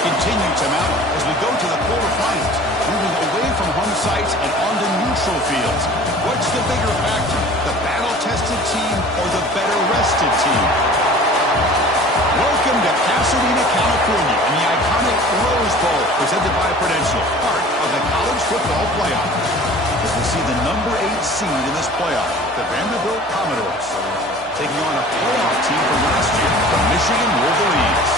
Continue to mount as we go to the quarterfinals, moving away from home sites and onto neutral fields. What's the bigger factor, the battle-tested team or the better-rested team? Welcome to Pasadena, California, and the iconic Rose Bowl, presented by Prudential, part of the college football playoff. As we see the number 8 seed in this playoff, the Vanderbilt Commodores, taking on a playoff team from last year, the Michigan Wolverines.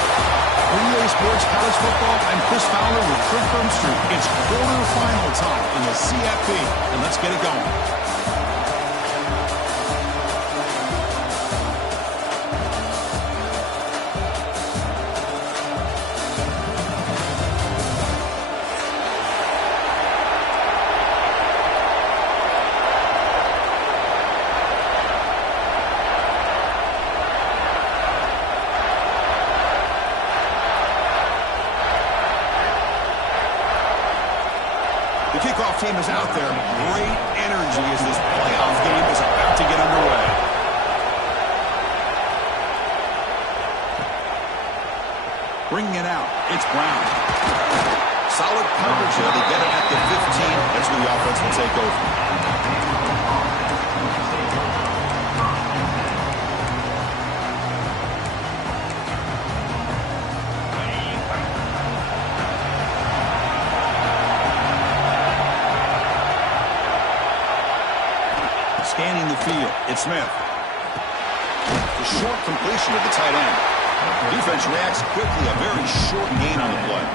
For EA Sports College Football, I'm Chris Fowler with Trent Bermström. It's quarterfinal time in the CFP, and let's get it going. Kickoff team is out there. Great energy as this playoff game is about to get underway. Bringing it out, it's Brown. Solid coverage here. They get it at the 15. That's where the offense will take over. Scanning the field, it's Smith. The short completion of the tight end. Defense reacts quickly, a very short gain on the play.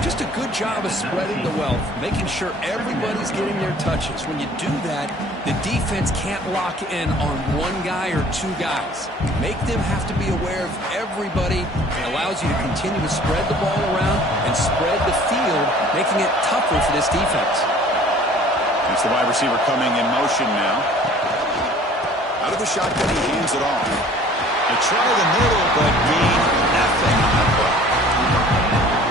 Just a good job of spreading the wealth, making sure everybody's getting their touches. When you do that, the defense can't lock in on one guy or two guys. Make them have to be aware of everybody. It allows you to continue to spread the ball around and spread the field, making it tougher for this defense. It's the wide receiver coming in motion now. Out of the shotgun, he hands it off. They try the middle, but gain nothing on that play.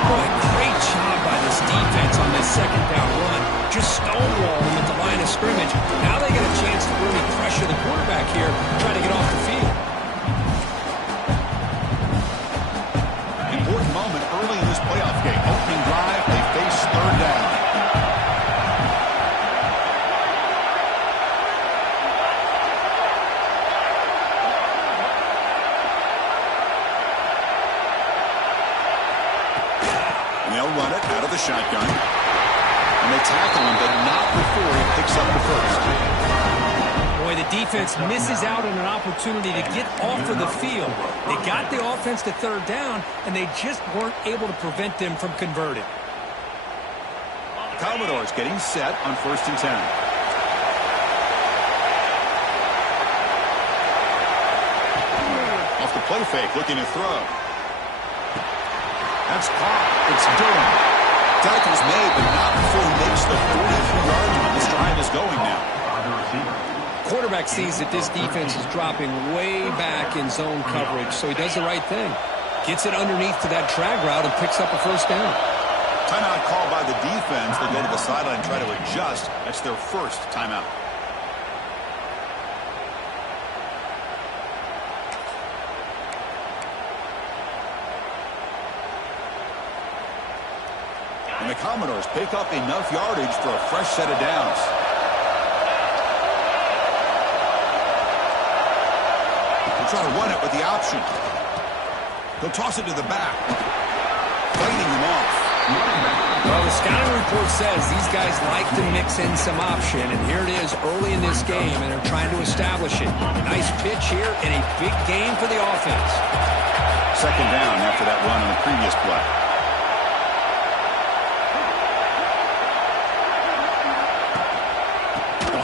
Boy, great job by this defense on this second down run. Just stonewall them at the line of scrimmage. Now they get a chance to really pressure the quarterback here, try to get off the field. Important moment early in this playoff game. Opening drive, they face third down. Run it out of the shotgun. And they tackle him, but not before he picks up the first. Boy, the defense misses out on an opportunity to get off of the field. They got the offense to third down, and they just weren't able to prevent them from converting. Commodores getting set on 1st and 10. Off the play fake, looking to throw. That's caught. It's Durham. Tackle's made, but not before he makes the 43-yard line. This drive is going now. Quarterback sees that this defense is dropping way back in zone coverage, so he does the right thing. Gets it underneath to that drag route and picks up a first down. Timeout called by the defense. They go to the sideline and try to adjust. That's their first timeout. And the Commodores pick up enough yardage for a fresh set of downs. They'll try to run it with the option. They'll toss it to the back. Fighting them off. Well, the scouting report says these guys like to mix in some option, and here it is early in this game, and they're trying to establish it. A nice pitch here and a big game for the offense. Second down after that run on the previous play.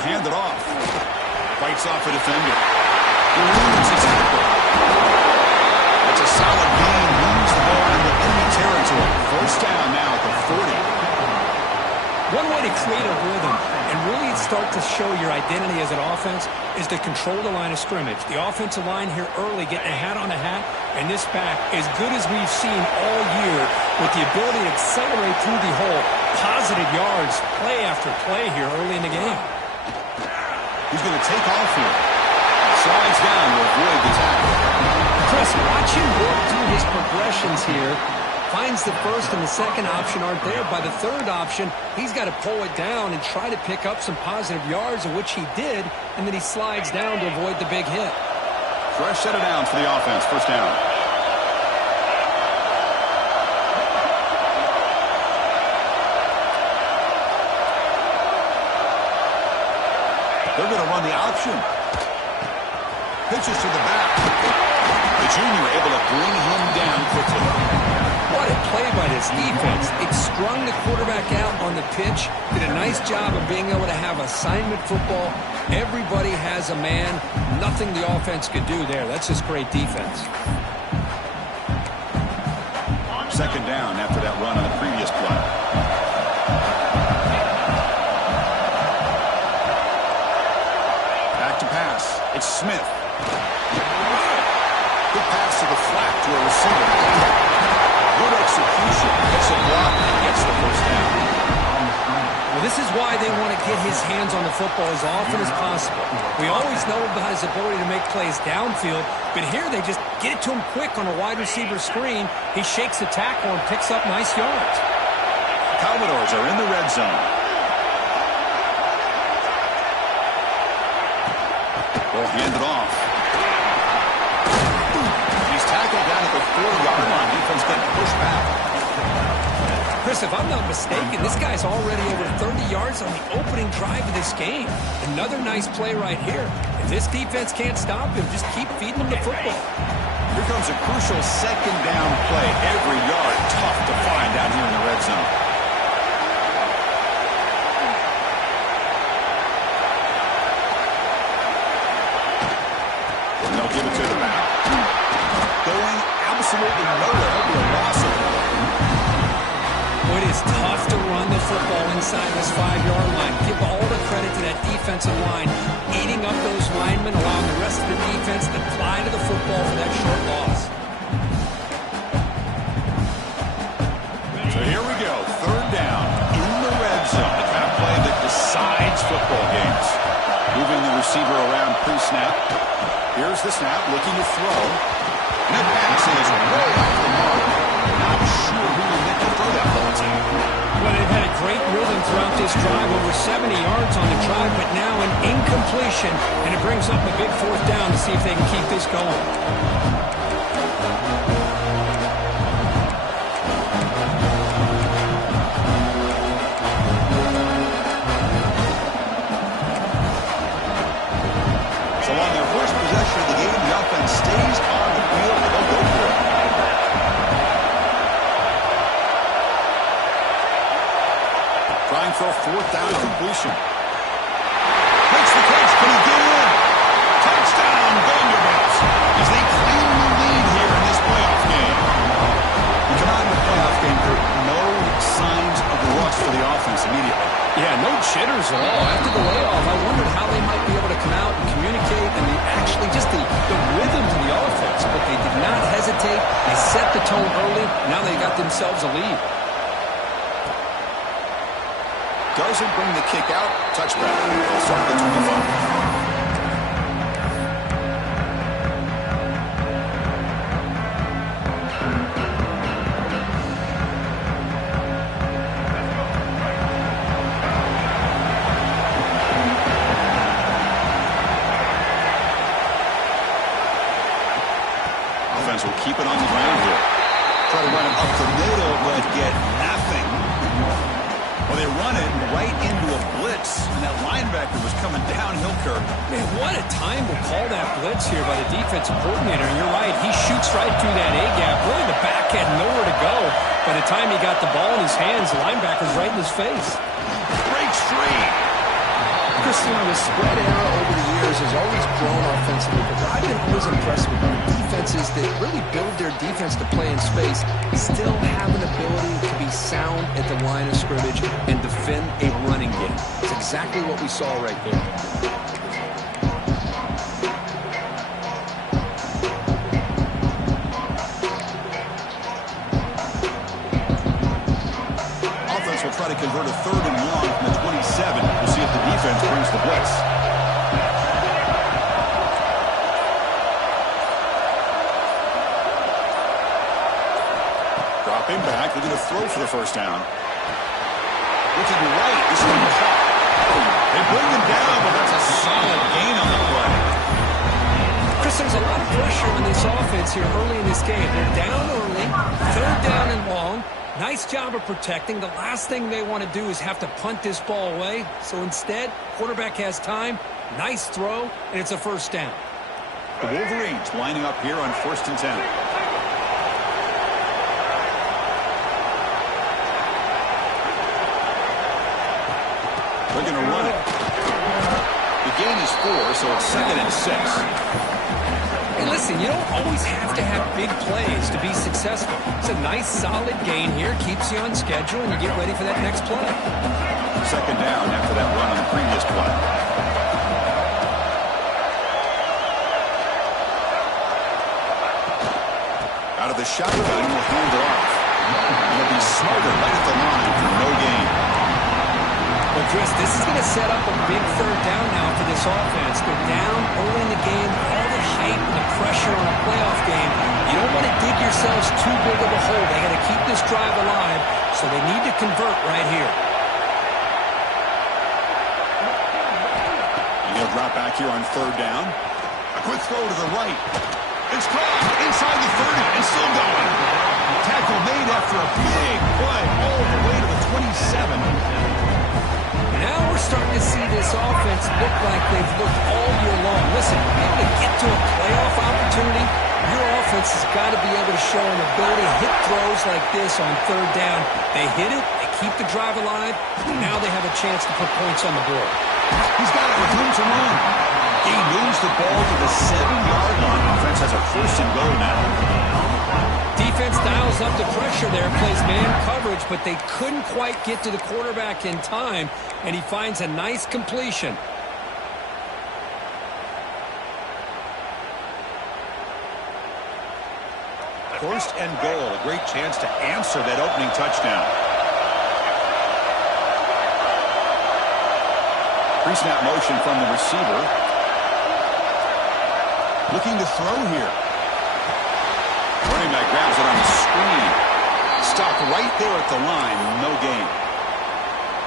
Hand it off. Fights off a defender. Eludes a tackle. It's a solid gain. Moves the ball into enemy territory. First down now at the 40. One way to create a rhythm and really start to show your identity as an offense is to control the line of scrimmage. The offensive line here early getting a hat on a hat, and this back as good as we've seen all year with the ability to accelerate through the hole. Positive yards, play after play here early in the game. He's going to take off here. Slides down to avoid the tackle. Chris, watch him work through his progressions here. Finds the first and the second option aren't there. By the third option, he's got to pull it down and try to pick up some positive yards, which he did, and then he slides down to avoid the big hit. Fresh set of downs for the offense. First down. They're going to run the option. Pitches to the back. The junior able to bring him down quickly. What a play by this defense. It strung the quarterback out on the pitch. Did a nice job of being able to have assignment football. Everybody has a man. Nothing the offense could do there. That's just great defense. Second down after that run on the previous play. Back to pass. It's Smith. Good pass to the flat to a receiver. Good execution. Gets a block and gets the first down. Well, this is why they want to get his hands on the football as often as possible. We always know about his ability to make plays downfield, but here they just get it to him quick on a wide receiver screen. He shakes the tackle and picks up nice yards. Commodores are in the red zone. They'll hand it off. He's tackled down at the 4-yard line. Defense getting pushed back. Chris, if I'm not mistaken, this guy's already over 30 yards on the opening drive of this game. Another nice play right here. If this defense can't stop him, just keep feeding him the football. Here comes a crucial second down play. Every yard tough to find down here in the red zone. And they'll give it to the back. Going absolutely nowhere. It'll be a loss of it. It is tough to run the football inside this 5-yard line. Give all the credit to that defensive line, eating up those linemen, allowing the rest of the defense to fly to the football for that short loss. So here we go. Third down in the red zone. The kind of play that decides football games. Moving the receiver around pre-snap. Here's the snap, looking to throw. And that pass is way off the mark. Not sure who will make the throw that ball to. Well, they've had a great rhythm throughout this drive, over 70 yards on the drive, but now an incompletion, and it brings up a big fourth down to see if they can keep this going. So on their first possession of the game, the offense stays on the field. They'll go for it. Trying for a fourth down completion. Makes the catch. Can he get in? Touchdown, Vanderbilt. As they claim the lead here in this playoff game. You come out in the playoff game, there are no signs of rust for the offense immediately. Yeah, no jitters at all. After the layoff, I wondered how they might be able to come out and communicate and actually just the rhythm to the offense. But they did not hesitate. They set the tone early. Now they got themselves a lead. Doesn't bring the kick out. Touchback. They'll start at the 25. Offense will keep it on the ground here. Try to run it up the middle, but get nothing. Well, they run it right into a blitz, and that linebacker was coming downhill, Kirk. Man, what a time to call that blitz here by the defensive coordinator. And you're right, he shoots right through that A-gap. Really, the back had nowhere to go. By the time he got the ball in his hands, the linebacker's right in his face. Breaks free. Christian, the spread era over the years has always grown offensively, but I've been always impressed with defenses that really build their defense to play in space, still have an ability to be sound at the line of scrimmage and defend a running game. It's exactly what we saw right there. Offense will try to convert a 3rd and long from the 27. We'll see if the defense brings the blitz. Dropping. first down. Looking right. This is caught. They bring him down, but that's a solid gain on the play. Chris, there's a lot of pressure on this offense here early in this game. They're down early, third down and long. Nice job of protecting. The last thing they want to do is have to punt this ball away. So instead, quarterback has time, nice throw, and it's a first down. The Wolverines lining up here on 1st and 10. They're going to run it. The gain is 4, so it's 2nd and 6. Hey, listen, you don't always have to have big plays to be successful. It's a nice, solid gain here. Keeps you on schedule, and you get ready for that next play. 2nd down after that run on the previous play. Out of the shotgun, will hand it off. He'll be smothered right at the line for no gain. Well, Chris, this is going to set up a big third down now for this offense. They're down early in the game, all the hype and the pressure on a playoff game. You don't want to dig yourselves too big of a hole. They got to keep this drive alive, so they need to convert right here. He'll drop back here on 3rd down. A quick throw to the right. It's caught inside the 30 and still going. Tackle made after a big play all the way to the 27. Now we're starting to see this offense look like they've looked all year long. Listen, to be able to get to a playoff opportunity, your offense has got to be able to show an ability to hit throws like this on 3rd down. They hit it, they keep the drive alive, and now they have a chance to put points on the board. He's got it with room to run. He moves the ball to the 7-yard line. Offense has a 1st and goal now. Defense dials up the pressure there, plays man coverage, but they couldn't quite get to the quarterback in time, and he finds a nice completion. First and goal, a great chance to answer that opening touchdown. Pre-snap motion from the receiver. Looking to throw here. Running back grabs it on the screen. Stopped right there at the line. No gain.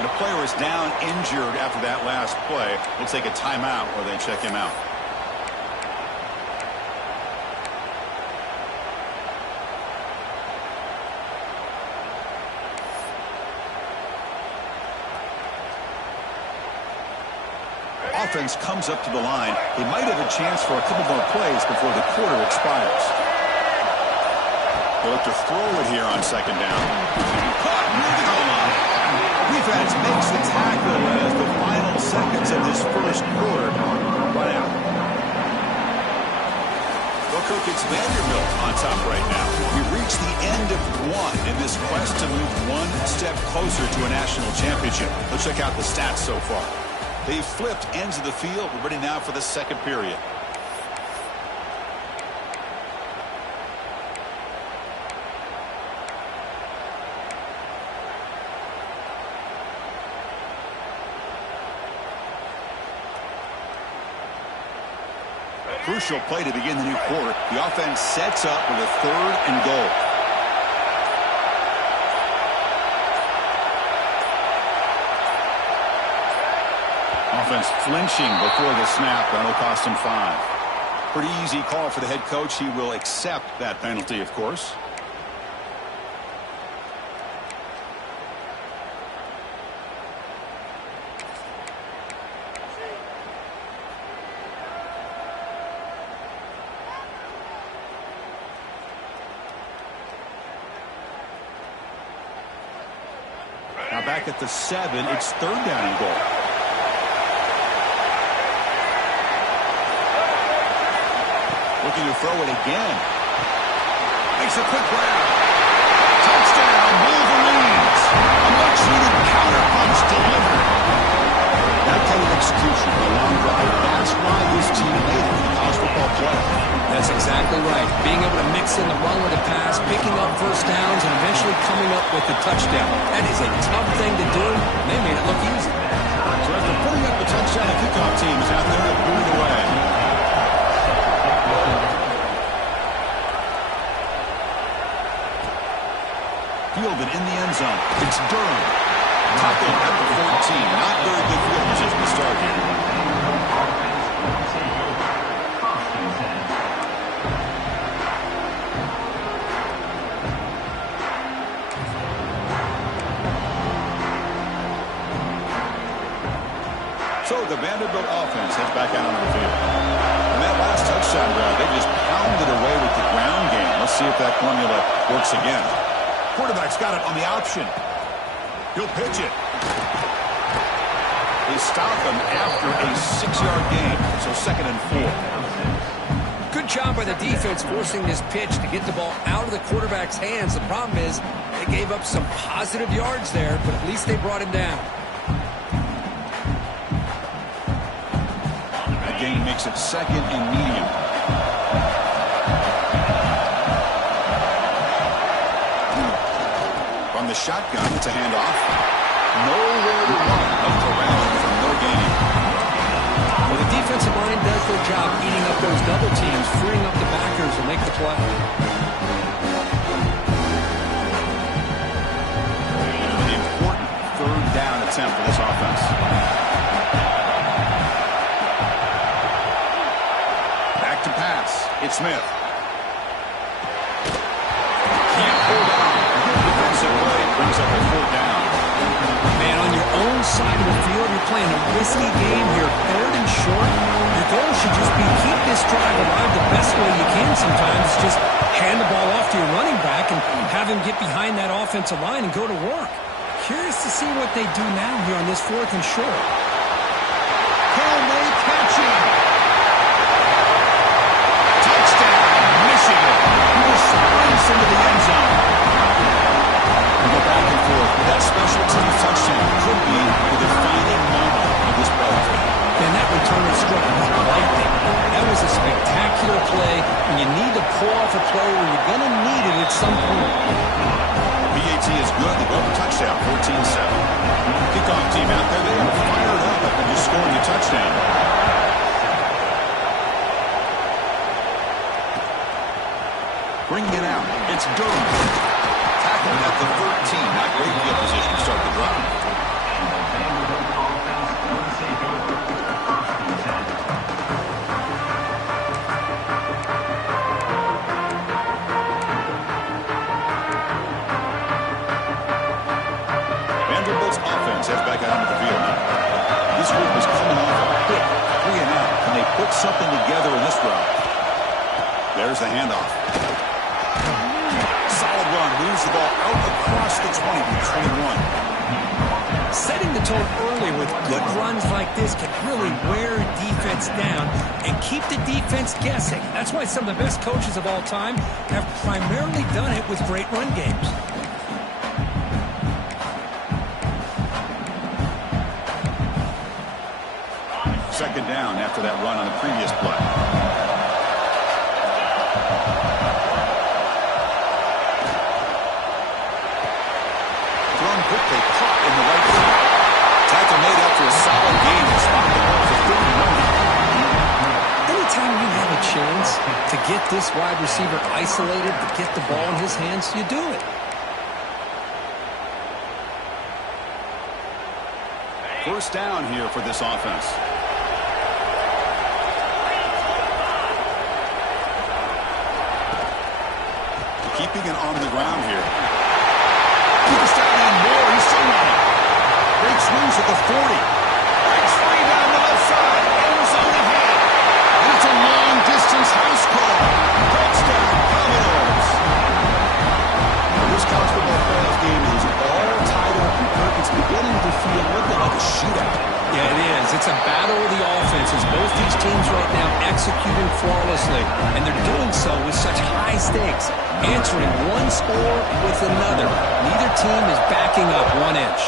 And the player is down injured after that last play. We'll take a timeout while they check him out. Offense comes up to the line. They might have a chance for a couple more plays before the quarter expires. They'll look to throw it here on 2nd down. Caught near the goal line. Defense makes the tackle as the final seconds of this first quarter run out. Well, Kirk, it's Vanderbilt on top right now. We've reached the end of one in this quest to move one step closer to a national championship. Let's check out the stats so far. They've flipped ends of the field. We're ready now for the 2nd period. Crucial play to begin the new quarter. The offense sets up with a 3rd and goal. Offense flinching before the snap. That'll cost him 5. Pretty easy call for the head coach. He will accept that penalty, of course. Now back at the 7, it's 3rd down and goal. Looking to throw it again. Makes a quick grab. Touchdown, Wolverines. A much-needed counter-punch delivered. That kind of execution, a long drive, that's why this team made it to the college football playoff. That's exactly right. Being able to mix in the run with the pass, picking up first downs, and eventually coming up with the touchdown. That is a tough thing to do. They made it look easy. So after putting up the touchdown, the kickoff team is out there to boot it away. Fielded in the end zone. It's Durham. Tackled at the 14. Not very good field position to start here. So the Vanderbilt offense heads back out onto the field. And that last touchdown drive, they just pounded away with the ground game. Let's see if that formula works again. Quarterback's got it on the option. He'll pitch it. They stop him after a 6-yard gain, so 2nd and 4. Good job by the defense forcing this pitch to get the ball out of the quarterback's hands. The problem is they gave up some positive yards there, but at least they brought him down. That gain makes it 2nd and medium. From the shotgun, it's a handoff. Nowhere to run. Up around for no gain. Well, the defensive line does their job eating up those double teams, freeing up the backers to make the play. An important 3rd down attempt for this offense. Back to pass. It's Smith. Can't hold on. Good defensive play brings up a 4th down. Man, on your own side of the field, you're playing a risky game here, 3rd and short. Your goal should just be keep this drive alive the best way you can sometimes. Just hand the ball off to your running back and have him get behind that offensive line and go to work. Curious to see what they do now here on this 4th and short. Can they catch him? Touchdown, Michigan. He will sprints into the end zone. We go back and forth. That special teams touchdown could be the defining moment of this ball game. And that returner struck like lightning. That was a spectacular play when you need to pull off a play where you're going to need it at some point. BAT is good. They go for touchdown, 14-7. Kickoff team out there. They are fired up after just scoring a touchdown. Bringing it out. It's Durham. Tackled at the 13. Not great field position to start the drive. Vanderbilt's offense heads back out onto the field now. This group is coming off a quick 3-and-out. Can they put something together in this drive? There's the handoff. Solid run. Moves the ball out across the 20 to 21. Setting the tone early with good runs like this can really wear a defense down and keep the defense guessing. That's why some of the best coaches of all time have primarily done it with great run games. Second down after that run on the previous play. Thrown quickly, caught in the right side. Tackle made after a solid gain to spot the ball for 31. Anytime you have a chance to get this wide receiver isolated, to get the ball in his hands, you do it. First down here for this offense. Keeping it on the ground here. Keeps down and more. He's still running. Breaks loose at the 40. Breaks free down the left side. End zone ahead. And it's a long-distance house call. Touchdown, Commodores. This college football playoff game is all tied up. It's beginning to feel a little bit like a shootout. Yeah, it is. It's a battle of the offenses. Both these teams right now executing flawlessly, and they're doing so with such high stakes, answering one score with another. Neither team is backing up 1 inch.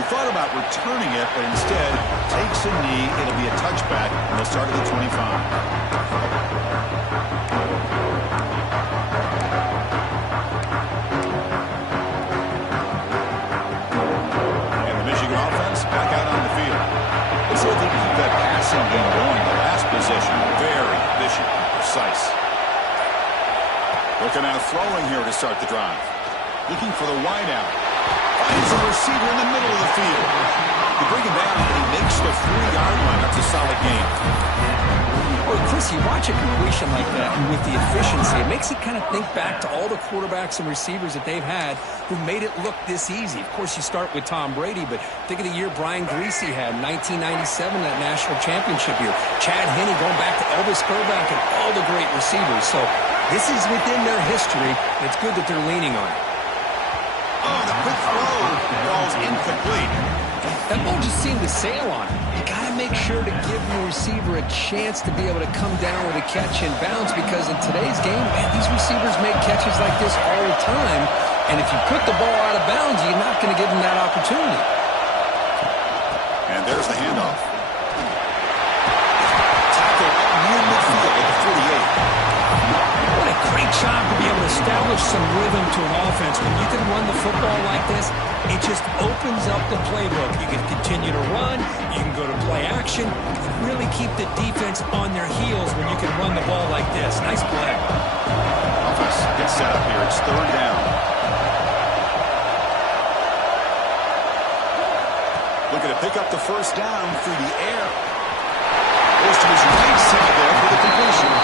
He thought about returning it, but instead takes a knee. It'll be a touchback, and they'll start at the 25. Game going, the last possession, very efficient and precise. 4th Looking at throwing here to start the drive. Looking for the wide out. Finds a receiver in the middle of the field. You bring him down, and he makes the 3-yard line. That's a solid game. Well, Chris, you watch a completion like that with the efficiency, it makes you kind of think back to all the quarterbacks and receivers that they've had who made it look this easy. Of course, you start with Tom Brady, but think of the year Brian Griese had, 1997, that national championship year. Chad Henne going back to Elvis Grbac and all the great receivers. So this is within their history. It's good that they're leaning on it. Oh, the quick throw. Ball's incomplete. That ball just seemed to sail on it. You got to make sure to give your receiver a chance to be able to come down with a catch and bounce, because in today's game, man, these receivers make catches like this all the time. And if you put the ball out of bounds, you're not going to give them that opportunity. And there's the handoff. Tackle near midfield at the 48. What a great job to be able to establish some rhythm to an offense. When you can run the football like this, it just opens up the playbook. You can continue to run, you can go to play action, and really keep the defense on their heels when you can run the ball like this. Nice play. Offense gets set up here. It's 3rd down. Looking to pick up the 1st down through the air. Goes to his right side there for the completion.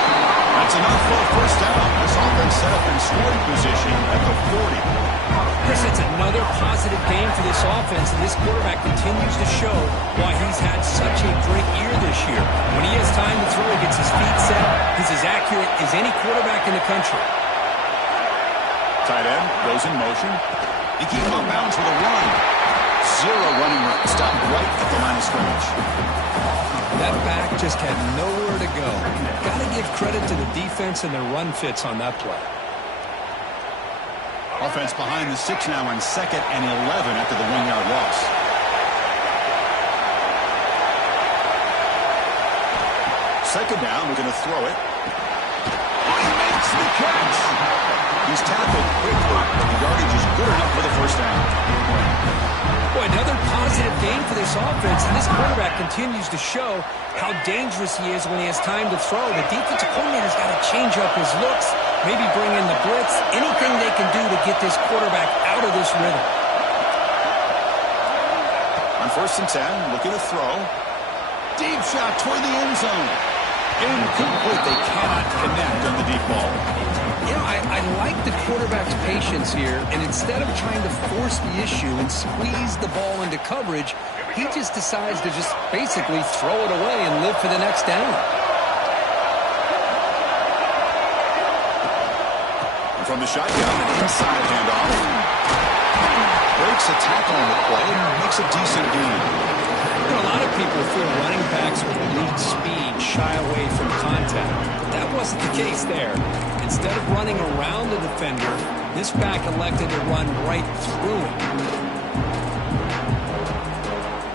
That's enough for a 1st down. This offense set up in scoring position at the 40. Chris, it's another positive game for this offense, and this quarterback continues to show why he's had such a great year this year. When he has time to throw, he gets his feet set. He's as accurate as any quarterback in the country. Tight end goes in motion. He keeps on bounds with a run. 0 running room. Stopped right at the line of scrimmage. That back just had nowhere to go. Got to give credit to the defense and their run fits on that play. Offense behind the 6 now on 2nd and 11 after the 1-yard loss. Second down, we're going to throw it. He makes the catch. He's tackled quickly, but the yardage is good enough for the 1st down. Boy, another positive game for this offense, and this quarterback continues to show how dangerous he is when he has time to throw. The defensive coordinator's got to change up his looks, maybe bring in the blitz, anything they can do to get this quarterback out of this rhythm. On 1st and 10, looking to throw. Deep shot toward the end zone. Incomplete. They cannot connect on the deep ball. You know, I like the quarterback's patience here, and instead of trying to force the issue and squeeze the ball into coverage, he just decides to just basically throw it away and live for the next down. And from the shotgun, an inside handoff. Breaks a tackle on the play and makes a decent gain. You know, a lot of people feel running backs with elite speed shy away from contact, but that wasn't the case there. Instead of running around the defender, this back elected to run right through him.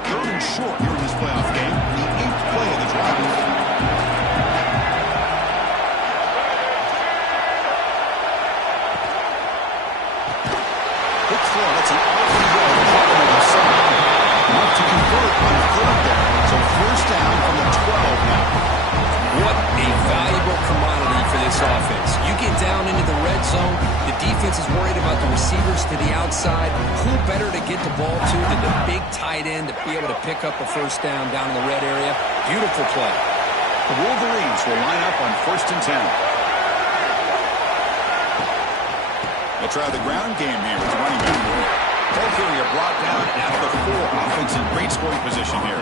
3rd and short here in this playoff game. The 8th play of the drive. Quick throw. That's an awful roll. Enough to convert on 3rd down. So 1st down from the 12 now. What a valuable commodity for this offense. You get down into the red zone, the defense is worried about the receivers to the outside. Who better to get the ball to than the big tight end to be able to pick up a 1st down in the red area? Beautiful play. The Wolverines will line up on 1st and 10. They'll try the ground game here with the running back. Colquhoun brought down at the 4. Offense in great scoring position here.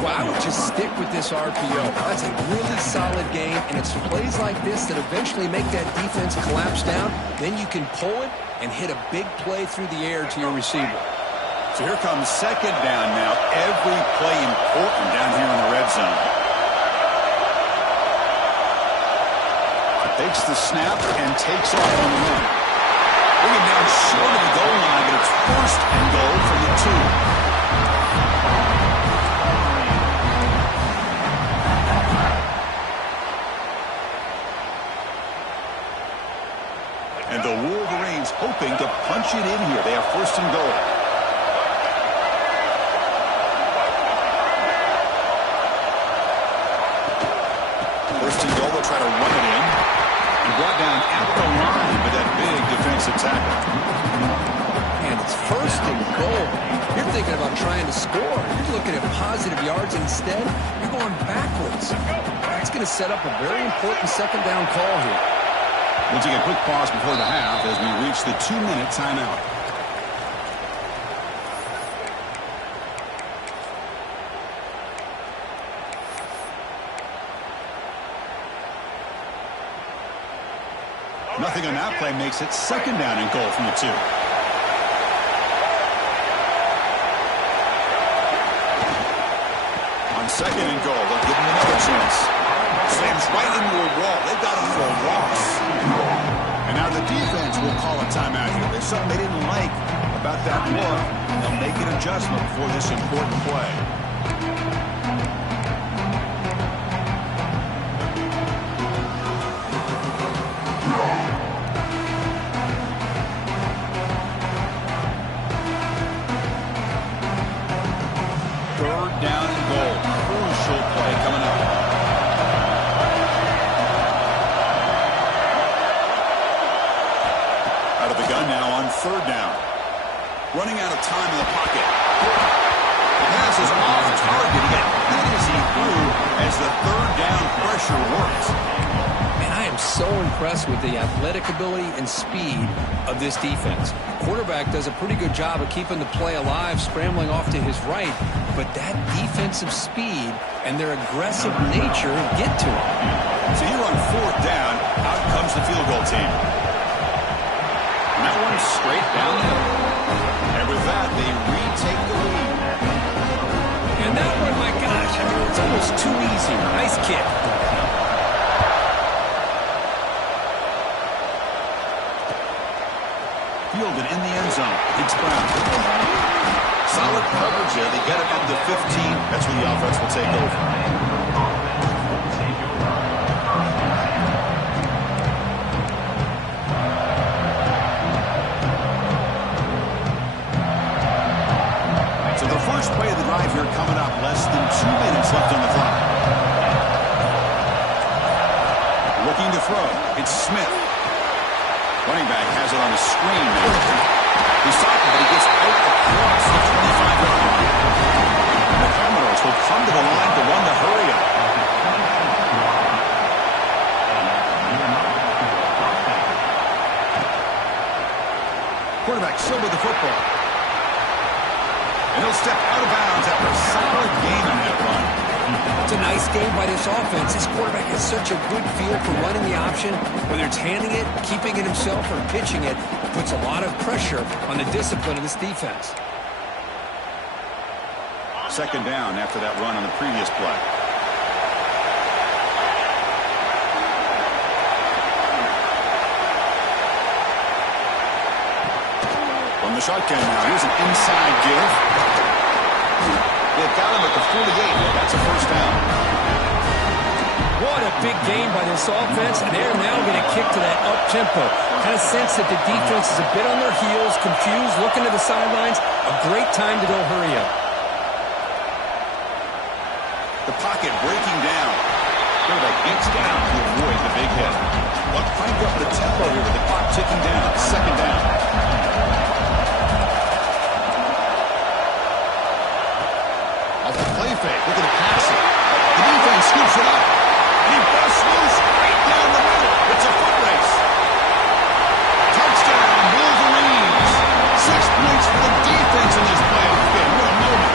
Well, I would just stick with this RPO. That's a really solid game, and it's plays like this that eventually make that defense collapse down. Then you can pull it and hit a big play through the air to your receiver. So here comes 2nd down now. Every play important down here in the red zone. Takes the snap and takes off on the run. Bringing down short of the goal line, but it's 1st and goal from the 2. And the Wolverines hoping to punch it in here. They have 1st and goal. First and goal, they'll try to run it in. And brought down at tackle. And it's first and goal. You're thinking about trying to score. You're looking at positive yards. Instead, you're going backwards. That's going to set up a very important second down call here. We'll take a quick pause before the half as we reach the 2-minute timeout. Nothing on that play makes it second down and goal from the 2. On second and goal, they'll give him another chance. Slams right into a wall. They got him for a loss. And now the defense will call a timeout here. There's something they didn't like about that look. They'll make an adjustment for this important play. Third down and goal. Crucial play coming up. Out of the gun now on third down. Running out of time in the pocket. The pass is off target again. That is he threw as the third down pressure works. Man, I am so impressed with the athletic ability and speed of this defense. Quarterback does a pretty good job of keeping the play alive, scrambling off to his right, but that defensive speed and their aggressive nature get to him. So here on fourth down, out comes the field goal team. And that one's straight down the middle. And with that, they retake the lead. And that one, my gosh, I mean, it's almost too easy. Nice kick. Fielded in the end zone. It's Brown. Solid coverage there. They get it up to 15. That's where the offense will take over. So the first play of the drive here coming up. Less than 2 minutes left on the clock. Looking to throw. It's Smith. Running back has it on the screen now. He's stopped, but he gets out across the 25-yard line. And the Commodores will come to the line to run the hurry up. Quarterback still with the football. And he'll step out of bounds after a solid game in that run. It's a nice game by this offense. This quarterback has such a good feel for running the option. Whether it's handing it, keeping it himself, or pitching it, puts a lot of pressure on the discipline of this defense. Second down after that run on the previous play. From the shotgun now, here's an inside give. They've got him at the 48. That's a first down. What a big game by this offense, and they're now going to kick to that up-tempo. Kind of sense that the defense is a bit on their heels, confused, looking to the sidelines. A great time to go hurry up. The pocket breaking down. Quarterback gets down to avoid the big hit. But crank up the tempo here with the clock ticking down. Second down. Off the play fake. Look at the passing. The defense scoops it up. And he busts loose right down the middle. It's a foot race. Touchdown, Wolverines. 6 points for the defense in this playoff game. What a moment.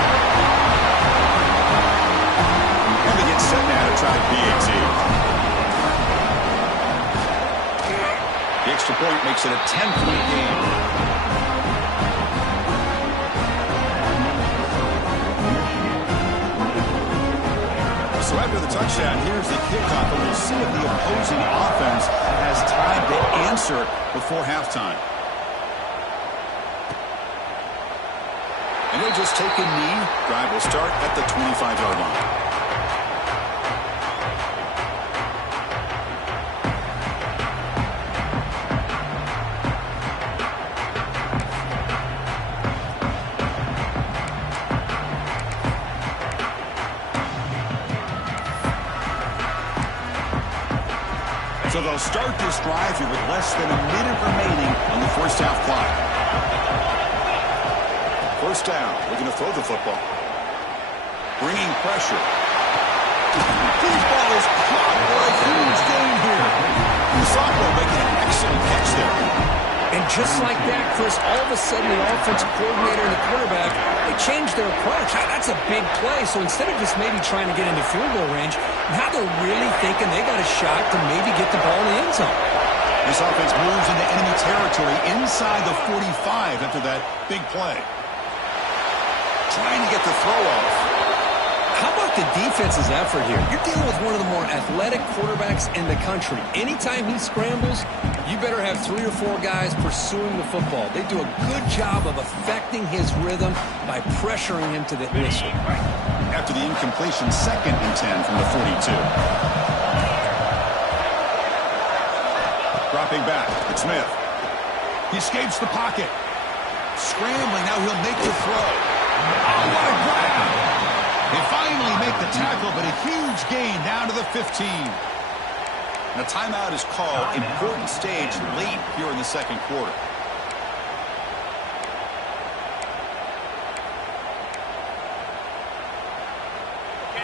And they get set now to try PAT. The extra point makes it a 10-point game. So after the touchdown, here's the kickoff, and we'll see if the opposing offense has time to answer before halftime. And he'll just take a knee. Drive will start at the 25-yard line. So they'll They'll start this drive here with less than a minute remaining on the first half clock. First down, looking to throw the football. Bringing pressure. This ball is caught for a huge gain here. The sophomore making an excellent catch there. And just like that, Chris, all of a sudden the offensive coordinator and the quarterback, they changed their approach. That's a big play. So instead of just maybe trying to get into field goal range, now they're really thinking they got a shot to maybe get the ball in the end zone. This offense moves into enemy territory inside the 45 after that big play. Trying to get the throw off. How about the defense's effort here? You're dealing with one of the more athletic quarterbacks in the country. Anytime he scrambles, you better have 3 or 4 guys pursuing the football. They do a good job of affecting his rhythm by pressuring him to the whistle. After the incompletion, 2nd and 10 from the 42. Dropping back, it's Smith. He escapes the pocket. Scrambling, now he'll make the throw. Oh, what a grab! They finally make the tackle, but a huge gain down to the 15. And a timeout is called. Important stage late here in the second quarter.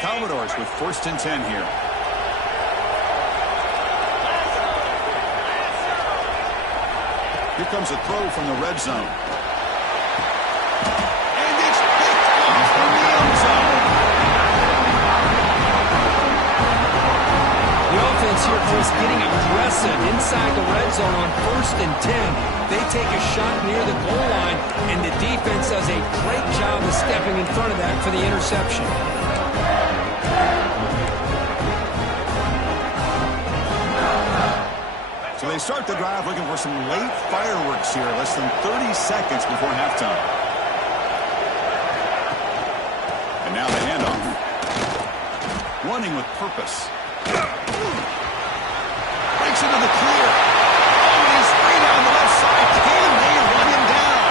Commodores with 1st and 10 here. Here comes a throw from the red zone. And it's picked off in the end zone. The offense here, Chris, getting aggressive inside the red zone on 1st and 10. They take a shot near the goal line, and the defense does a great job of stepping in front of that for the interception. So they start the drive looking for some late fireworks here, less than 30 seconds before halftime. And now the handoff. Running with purpose. Breaks into the clear. Oh, he's free down the left side. Can they run him down?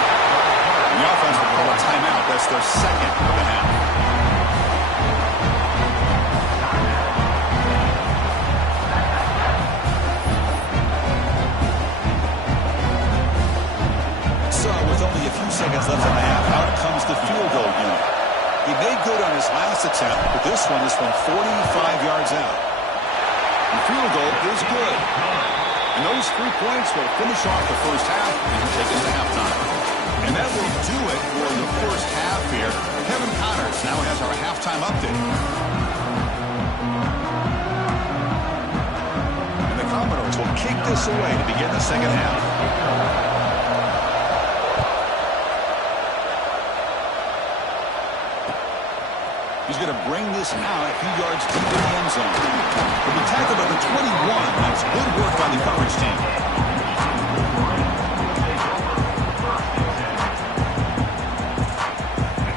And the offense will call a timeout. That's their 2nd of the half. Only a few seconds left in the half. Out comes the field goal unit. He made good on his last attempt, but this one is from 45 yards out. The field goal is good. And those 3 points will finish off the first half and take us to halftime. And that will do it for the first half here. Kevin Connors now has our halftime update. And the Commodores will kick this away to begin the second half. He's going to bring this out a few yards deep in the end zone. He'll be tackled at the 21. That's good work by the coverage team.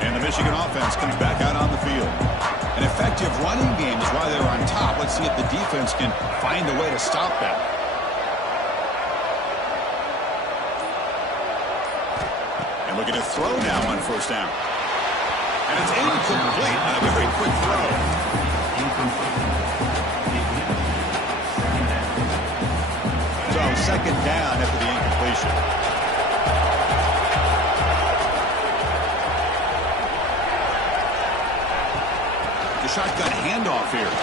And the Michigan offense comes back out on the field. An effective running game is why they're on top. Let's see if the defense can find a way to stop that. And looking to throw now on 1st down. And it's incomplete on a very quick throw. So 2nd down after the incompletion. The shotgun handoff here. A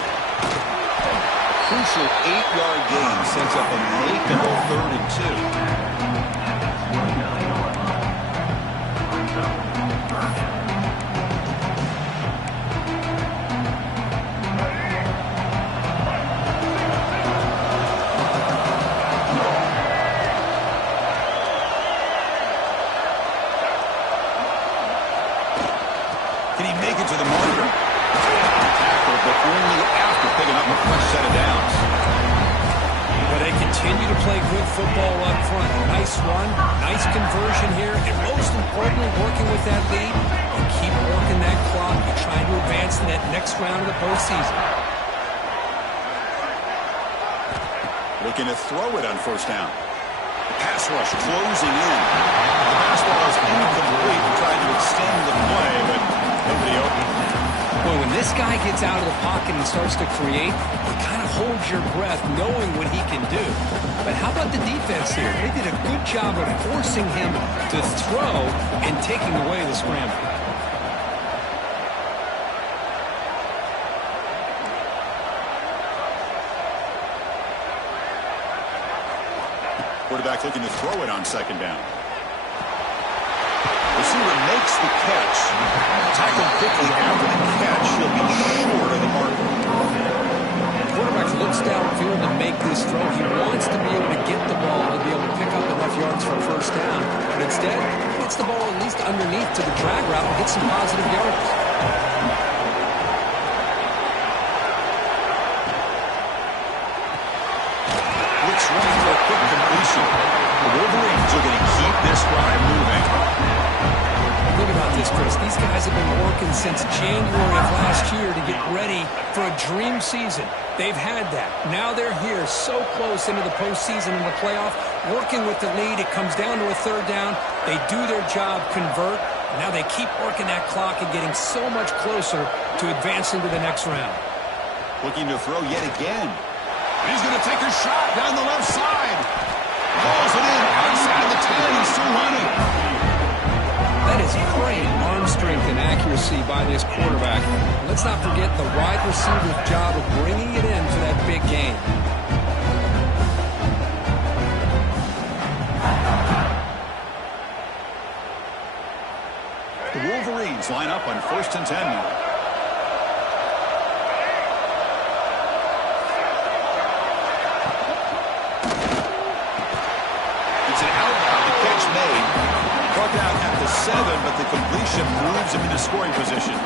crucial 8-yard gain sets up a makeable 3rd and 2. Can he make it to the marker? Tackle, but only after picking up a fresh set of downs. But they continue to play good football up front. Nice run, nice conversion here, and most importantly, working with that lead and keep working that clock and trying to advance in that next round of the postseason. Looking to throw it on 1st down. The pass rush closing in. The basketball is incomplete. He tried to extend the play, but nobody open. Boy, when this guy gets out of the pocket and starts to create, it kind of holds your breath knowing what he can do. But how about the defense here? They did a good job of forcing him to throw and taking away the scramble. Quarterback looking to throw it on second down. Receiver makes the catch. Tackled quickly after the catch. He'll be short of the mark. Quarterback looks downfield to make this throw. He wants to be able to get the ball to be able to pick up enough yards for a first down. But instead, he gets the ball at least underneath to the drag route and gets some positive yards. Looks right for a quick completion. The Wolverines are going to keep this drive moving. Think about this, Chris. These guys have been working since January of last year to get ready for a dream season. They've had that. Now they're here so close into the postseason and the playoff, working with the lead. It comes down to a third down. They do their job, convert. And now they keep working that clock and getting so much closer to advancing to the next round. Looking to throw yet again. He's going to take a shot down the left side. Pulls it in outside the 10. He's still running. That is great arm strength and accuracy by this quarterback. Let's not forget the wide receiver's job of bringing it in for that big game. The Wolverines line up on 1st and 10 now. It's an out, the catch made. Brought down at the 7, but the completion moves him into scoring position.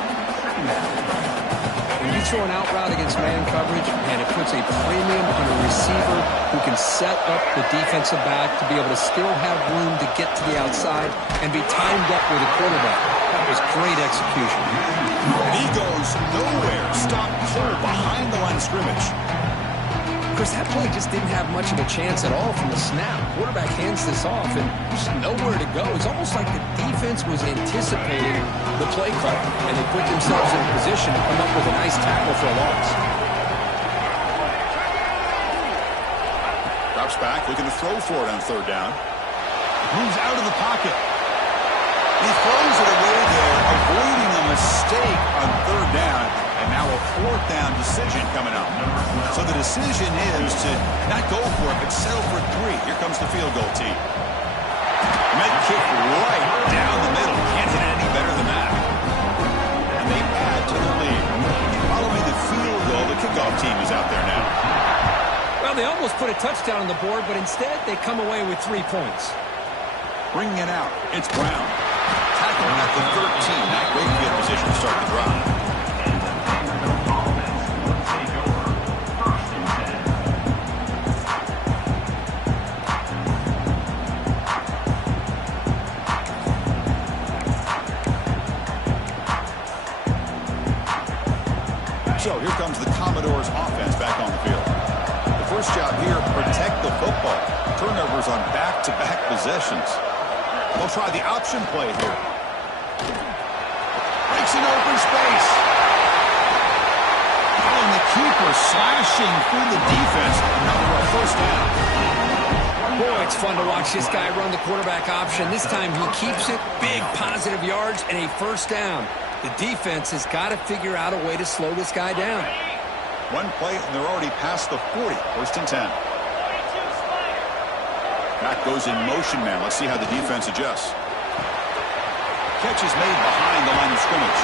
When you throw an out route against man coverage, and it puts a premium on a receiver who can set up the defensive back to be able to still have room to get to the outside and be timed up with a quarterback. That was great execution. And he goes nowhere. Stop cold behind the line of scrimmage. Chris, that play just didn't have much of a chance at all from the snap. Quarterback hands this off, and there's nowhere to go. It's almost like the defense was anticipating the play call, and they put themselves in a position to come up with a nice tackle for a loss. Drops back, looking to throw for it on third down. Moves out of the pocket. He throws it away there, avoiding a mistake on third down. And now a fourth down decision coming up. So the decision is to not go for it, but settle for 3. Here comes the field goal team. Med kick right down the middle. Can't hit it any better than that. And they add to the lead. Following the field goal, the kickoff team is out there now. Well, they almost put a touchdown on the board, but instead they come away with 3 points. Bringing it out, it's Brown. Tackle at the 13. Not great field position to start the drive. So here comes the Commodores offense back on the field. The first job here, protect the football. Turnovers on back-to-back possessions. They'll try the option play here. Breaks an open space. Oh, and the keeper slashing through the defense. Another first down. Boy, it's fun to watch this guy run the quarterback option. This time he keeps it, big positive yards, and a first down. The defense has got to figure out a way to slow this guy down. One play, and they're already past the 40. 1st and 10. Back goes in motion now. Let's see how the defense adjusts. Catch is made behind the line of scrimmage.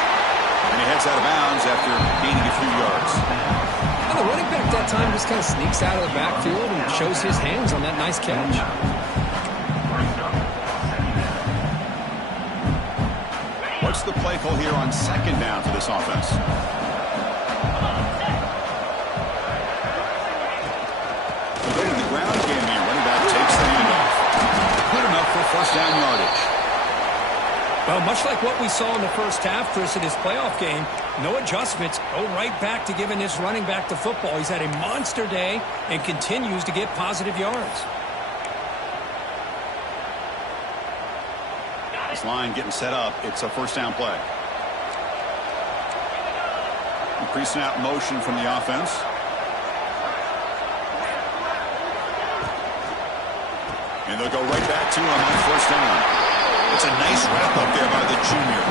And he heads out of bounds after gaining a few yards. Now the running back that time just kind of sneaks out of the backfield and shows his hands on that nice catch. What's the play call here on second down for this offense? In the ground game here, running back takes the handoff. Good enough for first down yardage. Well, much like what we saw in the first half, Chris, in his playoff game, no adjustments, go right back to giving this running back the football. He's had a monster day and continues to get positive yards. This line getting set up. It's a first down play. Pre-snap motion from the offense. And they'll go right back to him on first down. It's a nice wrap-up there by the junior.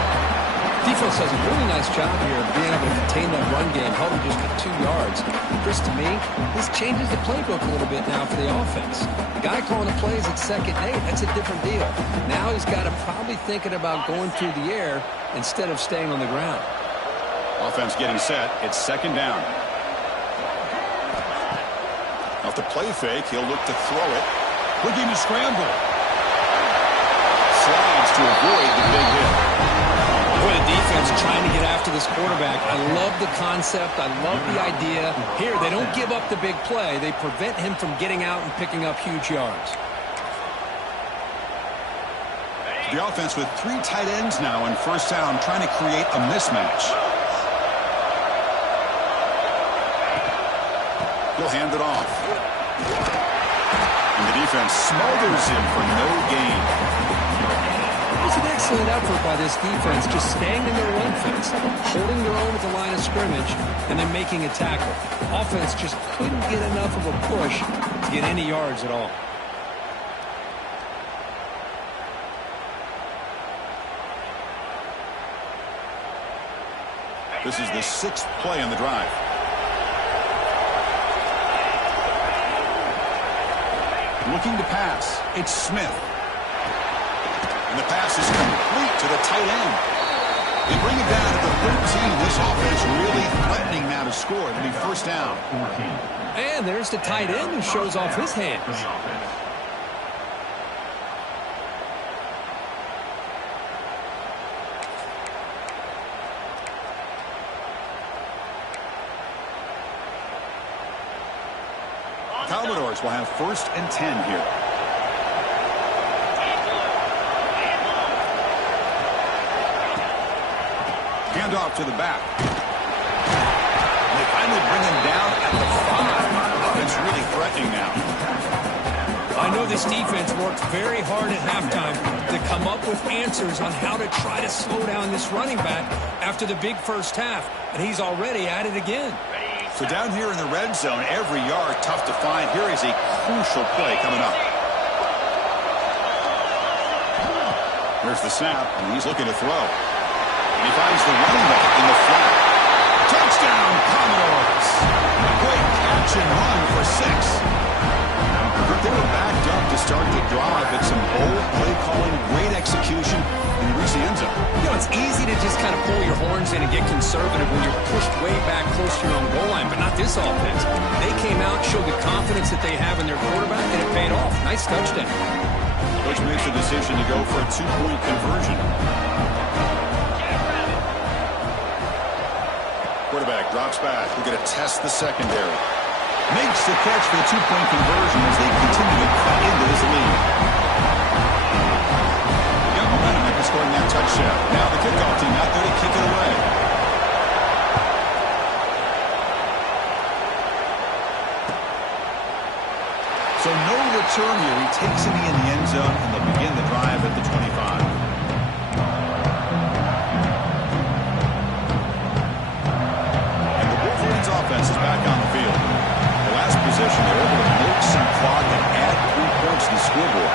Defense does a really nice job here of being able to contain that run game, held him just with 2 yards. Chris, to me, this changes the playbook a little bit now for the offense. The guy calling the plays at 2nd and 8, that's a different deal. Now he's got to probably thinking about going through the air instead of staying on the ground. Offense getting set. It's 2nd down. Off the play fake, he'll look to throw it. Looking to scramble. Slides to avoid the big hit. Boy, the defense trying to get after this quarterback. I love the concept. I love the idea. Here, they don't give up the big play. They prevent him from getting out and picking up huge yards. The offense with 3 tight ends now on first down, trying to create a mismatch. He'll hand it off. And the defense smothers him for no gain. It's an excellent effort by this defense, just staying in their run fence, holding their own at the line of scrimmage, and then making a tackle. Offense just couldn't get enough of a push to get any yards at all. This is the 6th play on the drive. Looking to pass. It's Smith. And the pass is complete to the tight end. They bring it down to the 13. This offense really threatening now to score. It'll be first down. And there's the tight end who shows off his hands. Commodores will have 1st and 10 here. Hand off to the back. They finally bring him down at the 5. Offense really threatening now. I know this defense worked very hard at halftime to come up with answers on how to try to slow down this running back after the big first half, and he's already at it again. So down here in the red zone, every yard tough to find. Here is a crucial play coming up. Here's the snap, and he's looking to throw. And he finds the running back in the flat. Touchdown, Commodores! A great catch and run for 6. They were backed up to start the drive, but some bold play calling, great execution, and he reached the end zone. You know, it's easy to just kind of pull your horns in and get conservative when you're pushed way back close to your own goal line, but not this offense. They came out, showed the confidence that they have in their quarterback, and it paid off. Nice touchdown. Coach makes the decision to go for a 2-point conversion. Quarterback drops back. We're going to test the secondary. Makes the catch for the 2-point conversion as they continue to cut into this lead. Young momentum after scoring that touchdown. Now the kickoff team out there to kick it away. So no return here. He takes it in the end zone, and they'll begin the drive at the 25. And the Wolverines offense is back on the field. The last possession, they're able to milk some clock and add 3 points to the scoreboard.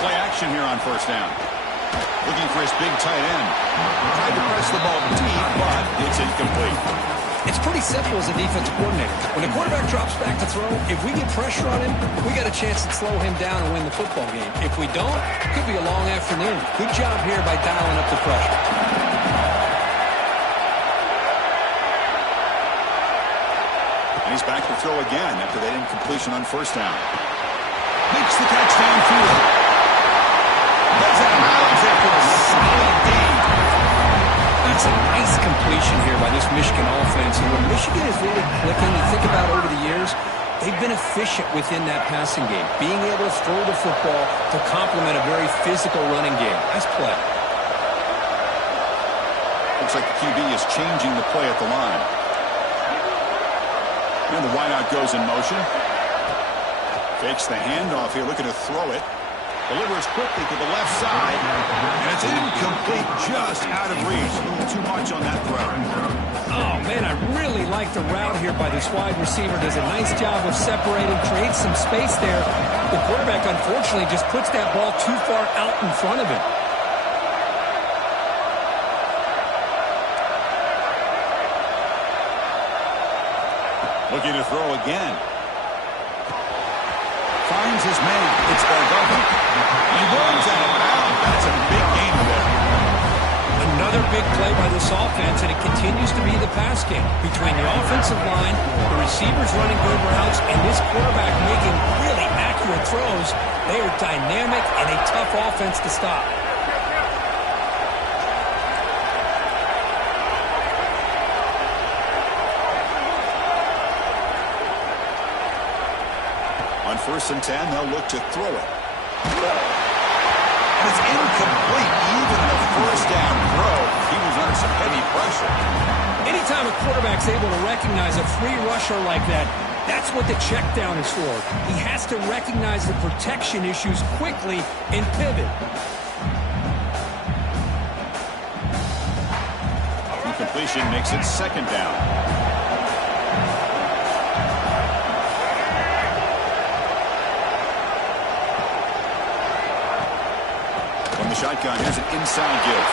Play action here on first down. Looking for his big tight end. Tried to press the ball deep, but it's incomplete. It's pretty simple as a defensive coordinator. When the quarterback drops back to throw, if we get pressure on him, we got a chance to slow him down and win the football game. If we don't, it could be a long afternoon. Good job here by dialing up the pressure. And he's back to throw again after that incompletion on first down. Makes the catch downfield. Goes out of bounds after a solid gain. That's a nice completion here by this Michigan offense. And when Michigan is really clicking, you think about over the years, they've been efficient within that passing game, being able to throw the football to complement a very physical running game. Nice play. Looks like the QB is changing the play at the line. And the wideout goes in motion. Fakes the handoff here, looking to throw it. Delivers quickly to the left side. And it's incomplete, just out of reach. A little too much on that throw. Oh, man, I really like the route here by this wide receiver. Does a nice job of separating, creates some space there. The quarterback, unfortunately, just puts that ball too far out in front of him. Looking to throw again. Finds his man. It's Bargova. He runs out of bounds. That's a big gain there. Another big play by this offense, and it continues to be the pass game. Between the offensive line, the receivers running good routes, and this quarterback making really accurate throws, they are dynamic and a tough offense to stop. On 1st and 10, they'll look to throw it. And it's incomplete. Even the first down throw, he was under some heavy pressure. Anytime a quarterback's able to recognize a free rusher like that, that's what the check down is for. He has to recognize the protection issues quickly and pivot. Incompletion makes it 2nd down. Shotgun, here's an inside give.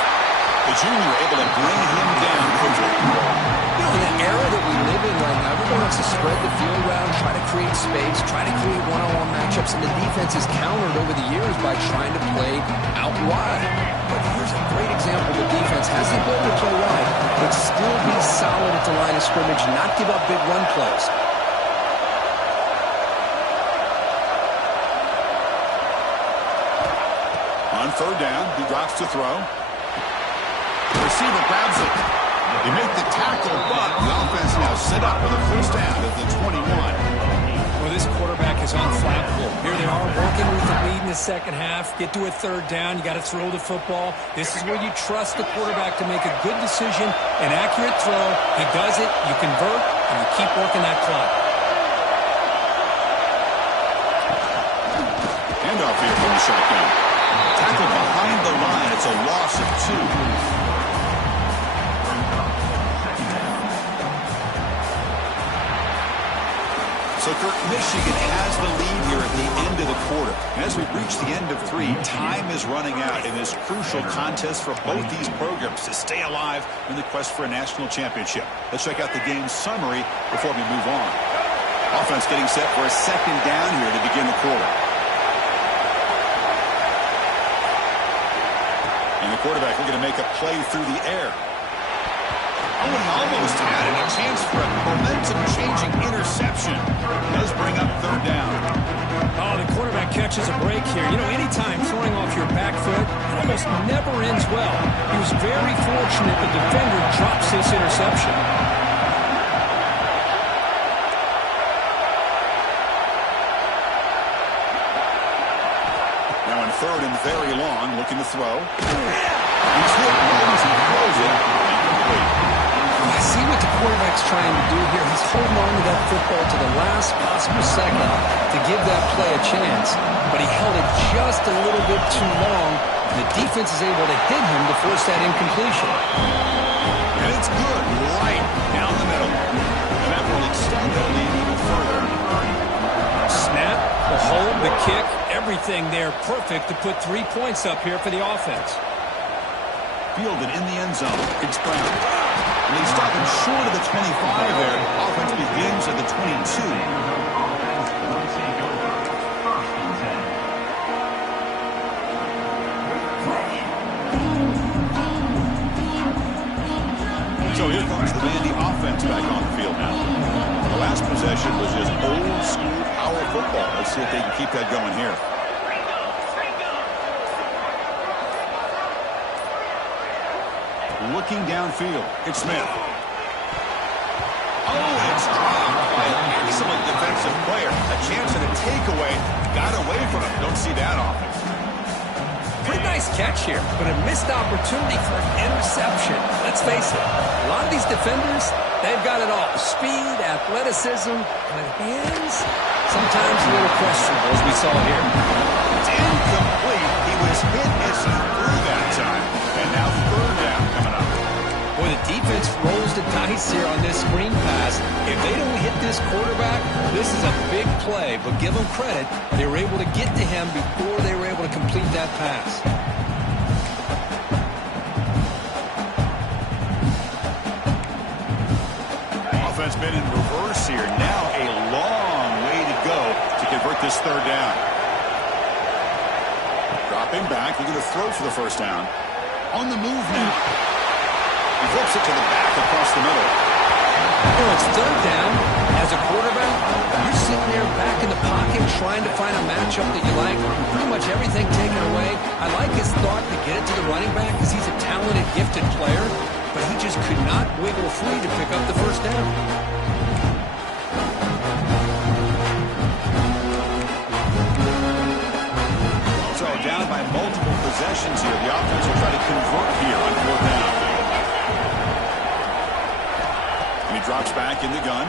The junior able to bring him down quickly. You know, in the era that we live in right now, everyone wants to spread the field around, try to create space, try to create one-on-one matchups, and the defense is countered over the years by trying to play out wide. But here's a great example. The defense has the ability to play wide, but still be solid at the line of scrimmage, not give up big run plays. On 3rd down, he drops to throw. The receiver grabs it. They make the tackle, but the offense now set up for the 1st down at the 21. Well, this quarterback is unflappable. Here they are working with the lead in the 2nd half. Get to a 3rd down. You got to throw the football. This is where you trust the quarterback to make a good decision, an accurate throw. He does it, you convert, and you keep working that clock. Handoff here from the shotgun. Tackle behind the line. It's a loss of 2. So, Kirk, Michigan has the lead here at the end of the quarter. And as we reach the end of 3, time is running out in this crucial contest for both these programs to stay alive in the quest for a national championship. Let's check out the game summary before we move on. Offense getting set for a 2nd down here to begin the quarter. And the quarterback looking to make a play through the air. Oh, and he almost had it. A chance for a momentum-changing interception. Does bring up 3rd down. Oh, the quarterback catches a break here. You know, anytime throwing off your back foot, it almost never ends well. He was very fortunate the defender drops this interception. Now on 3rd and very long, looking to throw. He's hit, runs, and throws it. Incomplete. I see what the quarterback's trying to do here. He's holding on to that football to the last possible second to give that play a chance. But he held it just a little bit too long, and the defense is able to hit him to force that incompletion. And it's good, right down the middle. And that will extend the lead even further. Snap, the hold, the kick, everything there perfect to put 3 points up here for the offense. Fielded in the end zone. It's Brown. And they stop him short of the 25 there. Offense begins at the 22. So here comes the Vandy offense back on the field now. The last possession was just old school power football. Let's see if they can keep that going here. Looking downfield, it's Smith. Oh, it's dropped by an excellent defensive player. A chance at a takeaway. Got away from him. Don't see that often. Pretty nice catch here, but a missed opportunity for an interception. Let's face it, a lot of these defenders, they've got it all. Speed, athleticism, but hands, sometimes a little questionable, as we saw here. It's Incomplete. He was hit as he threw that time. And now third down coming up. Boy, the defense rolls the dice here on this screen pass. If they don't hit this quarterback, this is a big play. But give them credit, they were able to get to him before they were able to complete that pass. Offense been in reverse here. Now a long way to go to convert this third down. Dropping back, looking to throw for the first down. On the move now. He flips it to the back across the middle. Well, it's third down. As a quarterback, you're sitting there back in the pocket trying to find a matchup that you like. Pretty much everything taken away. I like his thought to get it to the running back because he's a talented, gifted player. But he just could not wiggle free to pick up the first down. So down by multiple possessions here. The offense will try to convert here on fourth down. And he drops back in the gun.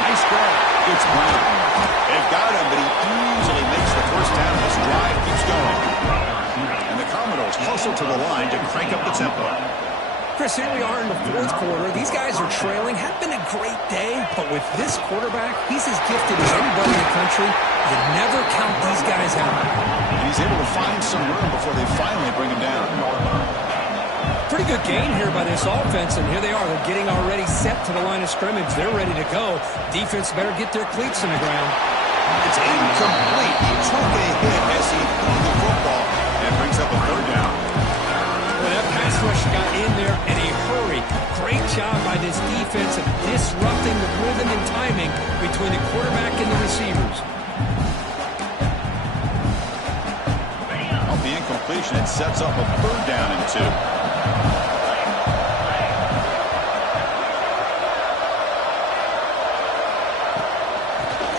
Nice grab. It's Brown. They've got him, but he easily makes the first down. This drive keeps going. And the Commodores hustle to the line to crank up the tempo. Chris, here we are in the fourth quarter. These guys are trailing. Had been a great day, but with this quarterback, he's as gifted as anybody in the country. You never count these guys out. And he's able to find some room before they finally bring him down. Pretty good game here by this offense, and here they are. They're getting already set to the line of scrimmage. They're ready to go. Defense better get their cleats in the ground. It's incomplete. He took a hit as he threw the football and brings up a third down. Well, that pass rush got in there in a hurry. Great job by this defense of disrupting the rhythm and timing between the quarterback and the receivers. On the incompletion, it sets up a third down and 2.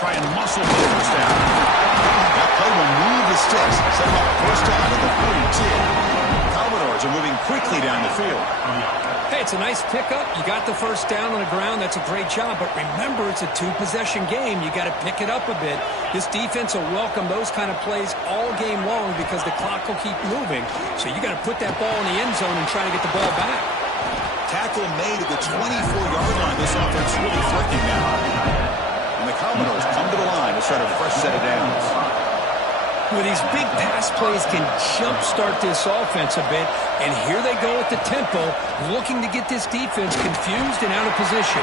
Try and muscle for the first down. That play will move the sticks. Set up first down at the 42. Commodores are moving quickly down the field. Hey, it's a nice pickup. You got the first down on the ground. That's a great job. But remember, it's a two-possession game. You got to pick it up a bit. This defense will welcome those kind of plays all game long because the clock will keep moving. So you got to put that ball in the end zone and try to get the ball back. Tackle made at the 24-yard line. This offense really threatening now. And the Commodores come to the line to start a fresh set of downs. Well, these big pass plays can jumpstart this offense a bit, and here they go at the tempo, looking to get this defense confused and out of position.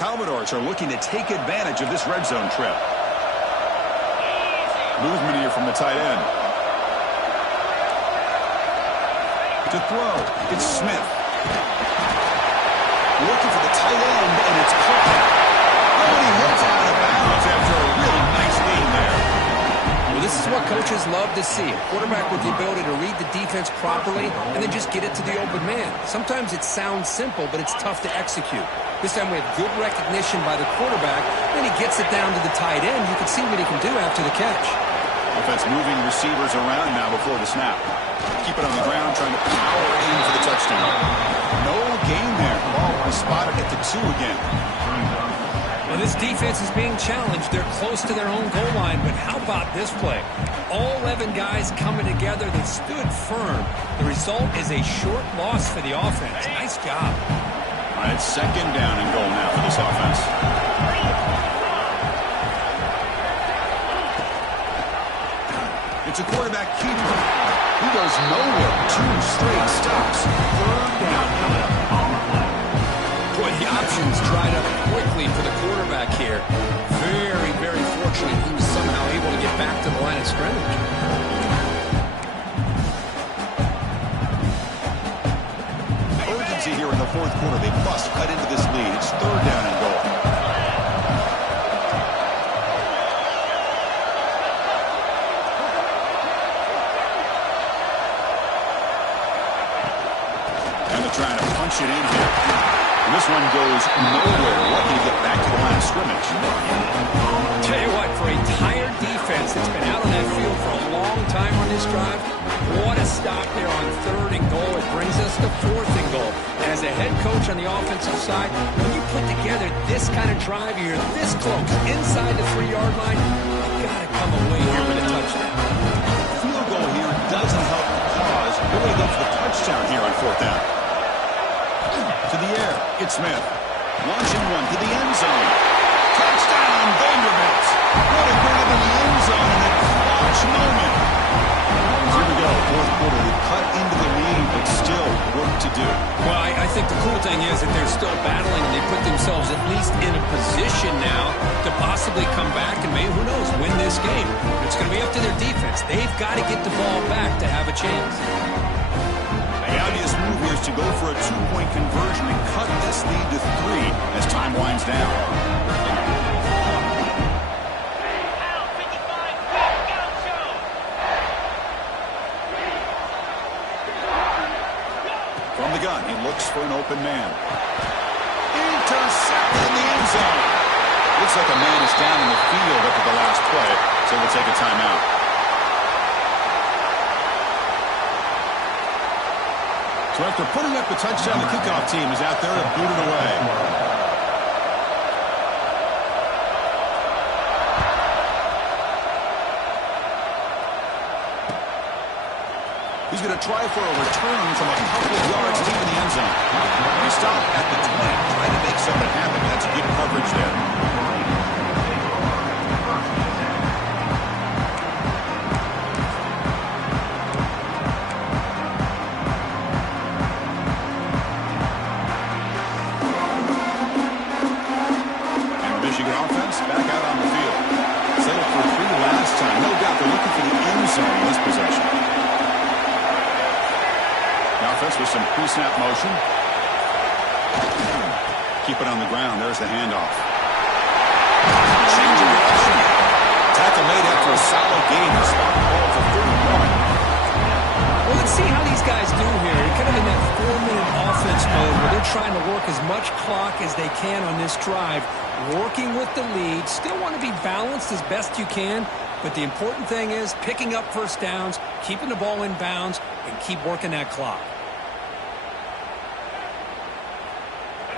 Commodores are looking to take advantage of this red zone trip. Movement here from the tight end. To throw, it's Smith. Looking for the tight end, and it's caught. Oh, and he hits out of bounds after a really nice game there. Well, this is what coaches love to see. A quarterback with the ability to read the defense properly and then just get it to the open man. Sometimes it sounds simple, but it's tough to execute. This time we have good recognition by the quarterback. Then he gets it down to the tight end. You can see what he can do after the catch. Offense moving receivers around now before the snap. Keep it on the ground, trying to power in for the touchdown. No gain there. Ball was spotted at the 2 again. Well, this defense is being challenged. They're close to their own goal line, but how about this play? All 11 guys coming together. They stood firm. The result is a short loss for the offense. Nice job. All right, second down and goal now for this offense. It's a quarterback keeper. He goes nowhere. 2 straight stops. Third down coming up. Boy, the options dried up quickly for the quarterback here. Very, very fortunate he was somehow able to get back to the line of scrimmage. Here in the fourth quarter, they must cut into this lead. It's third down and goal. And they're trying to punch it in here. And this one goes nowhere. Lucky to get back to the line of scrimmage. Tell you what, for a tired defense that's been out on that field for a long time on this drive, what a stop there on 3rd and goal. It brings us to 4th and goal. As a head coach on the offensive side, when you put together this kind of drive, you're this close, inside the 3-yard line, you've got to come away here with a touchdown. Field goal here doesn't help the cause. Really go for the touchdown here on 4th down. To the air, it's Smith. Launching one to the end zone. Touchdown, Vanderbilt. What a grab in the end zone in a clutch moment. Here we go, 4th quarter. They cut into the lead, but still work to do. Well, I think the cool thing is that they're still battling, and they put themselves at least in a position now to possibly come back and maybe, who knows, win this game. It's going to be up to their defense. They've got to get the ball back to have a chance. The obvious move here is to go for a 2-point conversion and cut this lead to 3 as time winds down. From the gun, he looks for an open man. Intercepted in the end zone. Looks like a man is down in the field after the last play, so we'll take a timeout. So after putting up the touchdown, the kickoff team is out there to boot it away. He's going to try for a return from a couple of yards deep in the end zone. He stopped at the 20, trying to make something happen. That's good coverage there. Back out on the field. Settled for 3 last time. No doubt they're looking for the end zone in this possession. The offense with some pre-snap motion. Keep it on the ground. There's the handoff. Change of direction. Tackle made after a solid gain. They spot the ball for 31. Well, let's see how these guys do here. They're kind of in that 4-minute offense mode where they're trying to work as much clock as they can on this drive. Working with the lead, still want to be balanced as best you can, but the important thing is picking up first downs, keeping the ball in bounds, and keep working that clock.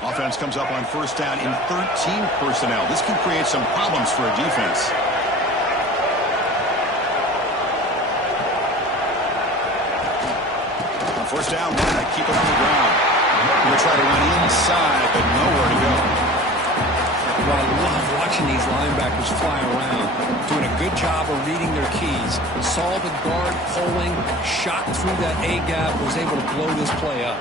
Offense comes up on first down in 13 personnel. This can create some problems for a defense. On first down, keep it on the ground. We're going to try to run inside, but nowhere to go. Well, I love watching these linebackers fly around, doing a good job of reading their keys. Saw the guard pulling, shot through that A-gap, was able to blow this play up.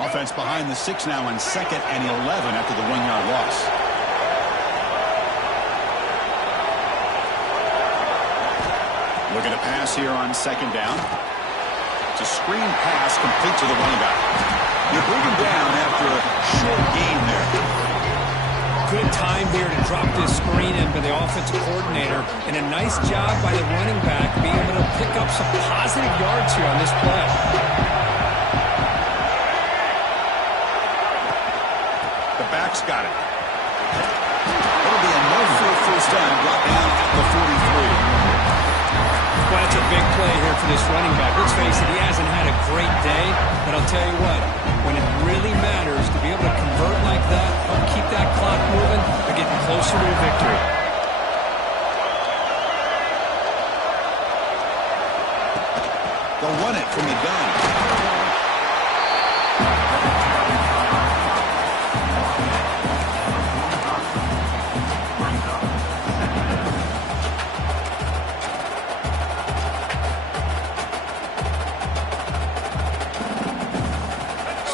Offense behind the 6 now on 2nd and 11 after the 1-yard loss. Looking to pass here on 2nd down. It's a screen pass complete to the running back. You bring him down after a short gain there. Good time there to drop this screen in by the offensive coordinator, and a nice job by the running back being able to pick up some positive yards here on this play. The back's got it. It'll be enough for a first down, brought down at the 43. Well, that's a big play here for this running back. Let's face it, he hasn't had a great day, but I'll tell you what, when it really matters to be able to convert like that, help keep that clock moving, they're getting closer to a victory. They'll run it from the gun.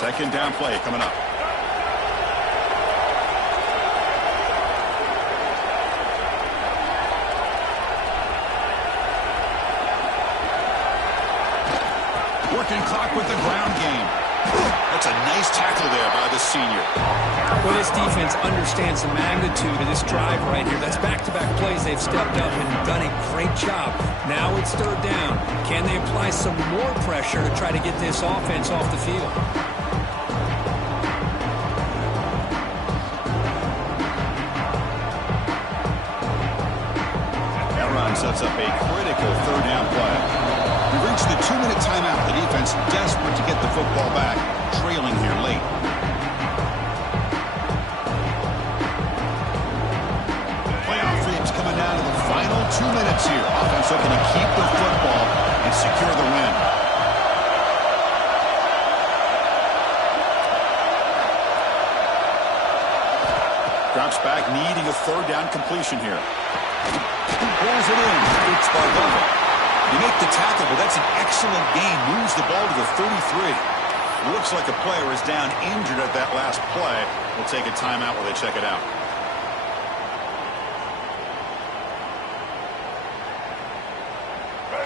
Second down play coming up. Working clock with the ground game. That's a nice tackle there by the senior. Well, this defense understands the magnitude of this drive right here. That's back-to-back plays. They've stepped up and done a great job. Now it's third down. Can they apply some more pressure to try to get this offense off the field? That run sets up a critical third down play. We've reached the 2-minute timeout. The defense desperate to get the football back, trailing here late. Playoff dreams coming down to the final 2 minutes here. Offense looking to keep the football and secure the win. Drops back, needing a third down completion here. Pulls it in. It's Barbova. You make the tackle, but that's an excellent gain. Moves the ball to the 33. Looks like a player is down injured at that last play. We'll take a timeout while they check it out.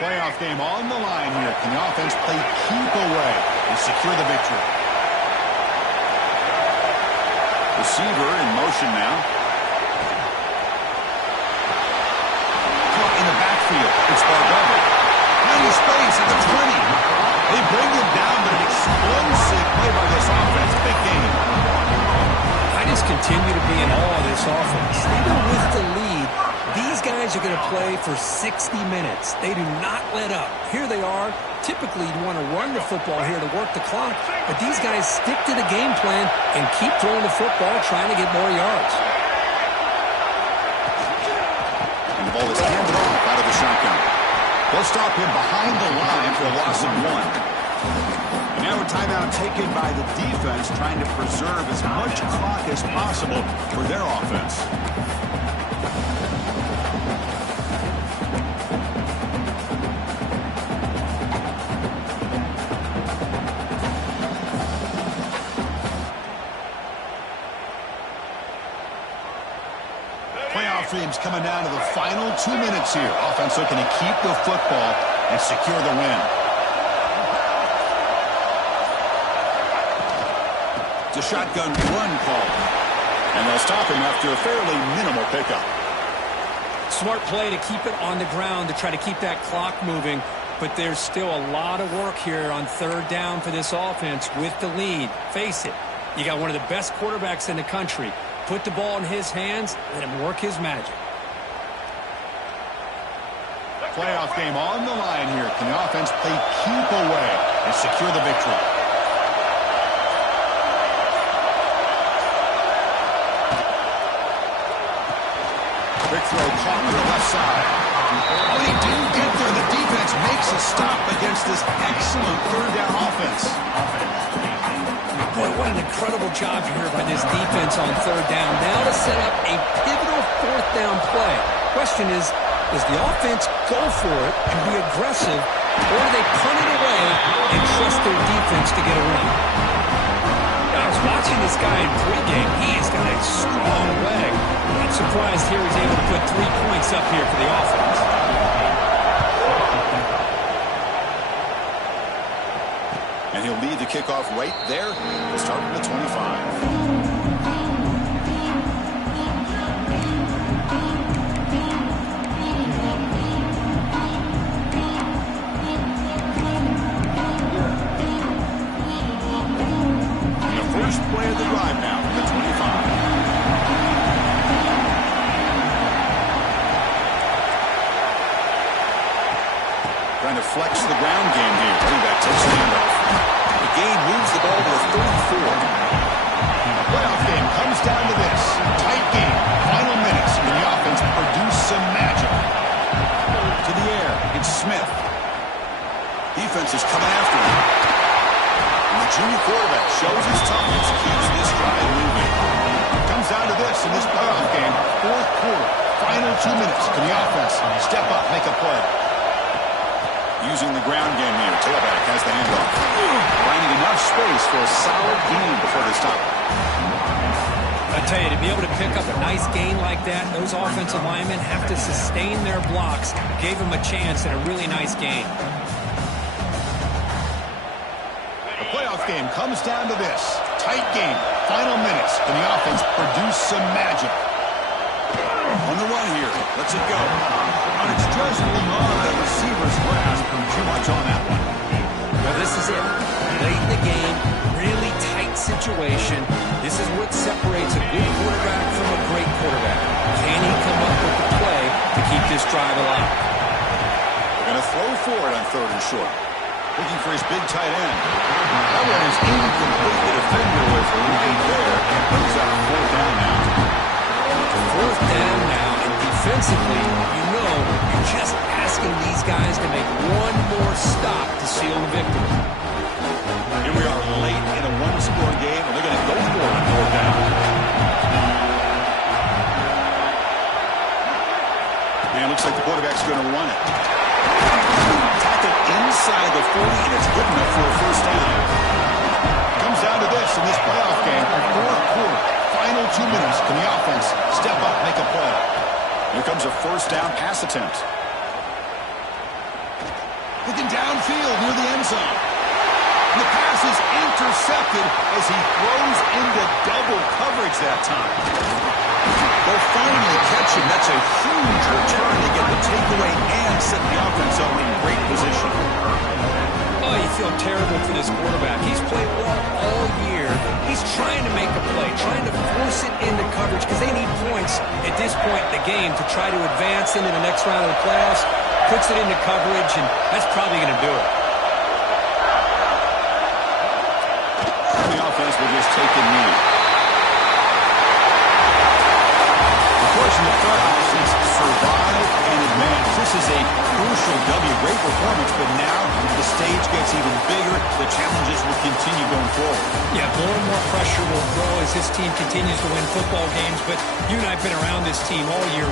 Playoff game on the line here. Can the offense play keep away and secure the victory? Receiver in motion now. Caught in the backfield. It's Barbova. Plenty of space at the 20. They bring him down, but an explosive play by this offense. Big game. I just continue to be in awe of this offense. Even with the lead, these guys are going to play for 60 minutes. They do not let up. Here they are. Typically, you want to run the football here to work the clock, but these guys stick to the game plan and keep throwing the football, trying to get more yards. And the ball is handed off out of the shotgun. They'll stop him behind the line for a loss of 1. And now a timeout taken by the defense, trying to preserve as much clock as possible for their offense. Playoff dreams coming down to the final 2 minutes here. Offense looking to keep the football and secure the win. It's a shotgun run call. And they'll stop him after a fairly minimal pickup. Smart play to keep it on the ground to try to keep that clock moving. But there's still a lot of work here on third down for this offense with the lead. Face it, you got one of the best quarterbacks in the country. Put the ball in his hands, let him work his magic. Playoff game on the line here. Can the offense play keep away and secure the victory? Quick throw caught on the left side. When he didn't get there, the defense makes a stop against this excellent third down offense. Boy, what an incredible job here by this defense on third down. Now to set up a pivotal fourth down play. Question is, does the offense go for it and be aggressive, or do they punt it away and trust their defense to get a win? I was watching this guy in pregame. He's got a strong leg. Not surprised here he's able to put 3 points up here for the offense. And he'll lead the kickoff right there to start from the 25. First play of the drive now from the 25. Trying to flex the ground game here. Running back takes the handoff. The game moves the ball to the 34. Playoff game comes down to this. Tight game. Final minutes. And the offense produce some magic. To the air. It's Smith. Defense is coming after him. The junior quarterback shows his toughness, keeps this drive moving. Comes down to this in this playoff game, fourth quarter, final 2 minutes. Can the offense step up, make a play? Using the ground game here, tailback has the handoff. Finding enough space for a solid gain before they stop. I tell you, to be able to pick up a nice gain like that, those offensive linemen have to sustain their blocks. Gave them a chance at a really nice gain. The playoff game comes down to this. Tight game. Final minutes. And the offense produced some magic. On the run here. Lets it go. And it's just beyond the receiver's grasp from too much on that one. Well, this is it. Late in the game, really tight situation. This is what separates a good quarterback from a great quarterback. Can he come up with the play to keep this drive alive? They're going to throw for it on 3rd and short. Looking for his big tight end. That one is incomplete. The defender was right there, and it brings up 4th down now. 4th down now, and defensively, you know, you're just asking these guys to make one more stop to seal the victory. Here we are late in a one-score game, and they're going to go for it on 4th down. And it looks like the quarterback's going to run it. Tackled inside the 40, and it's good enough for a 1st down. Comes down to this in this playoff game. 4th quarter, final 2 minutes. Can the offense step up, make a play? Here comes a 1st down pass attempt. Looking downfield near the end zone. And the pass is intercepted as he throws into double coverage that time. They'll finally catch him. That's a huge return to get the takeaway and set the offense up in great position. Oh, you feel terrible for this quarterback. He's played well all year. He's trying to make a play, trying to force it into coverage because they need points at this point in the game to try to advance into the next round of the playoffs. Puts it into coverage, and that's probably going to do it. The offense will just take a knee. Of course, in the playoffs, it's survive and advance. This is a crucial W. Great performance, but now the stage gets even bigger. The challenges will continue going forward. Yeah, more and more pressure will grow as this team continues to win football games, but you and I have been around this team all year.